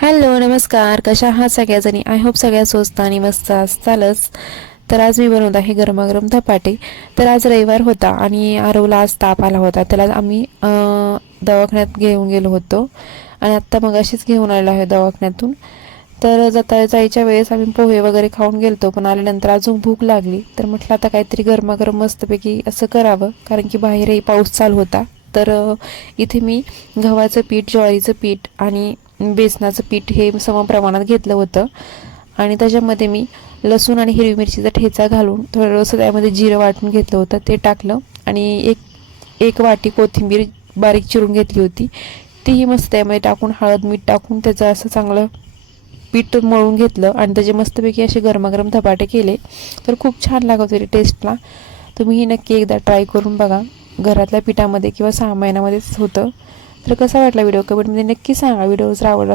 Hello नमस्कार, कशा आहात सगळ्याजणी? आय होप सगळ्या स्वस्त आणि मस्त असतालच. तर आज मी बनवत आहे गरमागरम धपाटे. तर आज रविवार होता आणि आरवला आज ताप आला होता. त्याला आम्ही दवाखान्यात घेऊन गेलो होतो आणि आत्ता मग अशीच घेऊन आलेलो आहे दवाखान्यातून. तर जायच्या वेळेस आम्ही पोहे वगैरे खाऊन गेलतो, पण आल्यानंतर अजून भूक लागली. तर म्हटलं आता काहीतरी गरमागरम मस्तपैकी असं करावं, कारण की बाहेरही पाऊस चालू होता. तर इथे मी गव्हाचं पीठ, ज्वारीचं पीठ आणि बेसनाचं पीठ हे समप्रमाणात घेतलं होतं आणि त्याच्यामध्ये मी लसूण आणि हिरवी मिरचीचा ठेचा घालून थोडंसं त्यामध्ये जिरं वाटून घेतलं होतं, ते टाकलं आणि एक वाटी कोथिंबीर बारीक चिरून घेतली होती, तीही मस्त त्यामध्ये टाकून हळद मीठ टाकून त्याचं असं चांगलं पीठ मळून घेतलं आणि त्याचे मस्तपैकी असे गरमागरम धपाटे केले. तर खूप छान लागत होते टेस्टला. तुम्हीही नक्की एकदा ट्राय करून बघा. घरातल्या पिठामध्ये किंवा 6 महिन्यामध्येच होतं. तर कसा वाटला व्हिडिओ कमेंटमध्ये नक्की सांगा. व्हिडिओ जर आवडला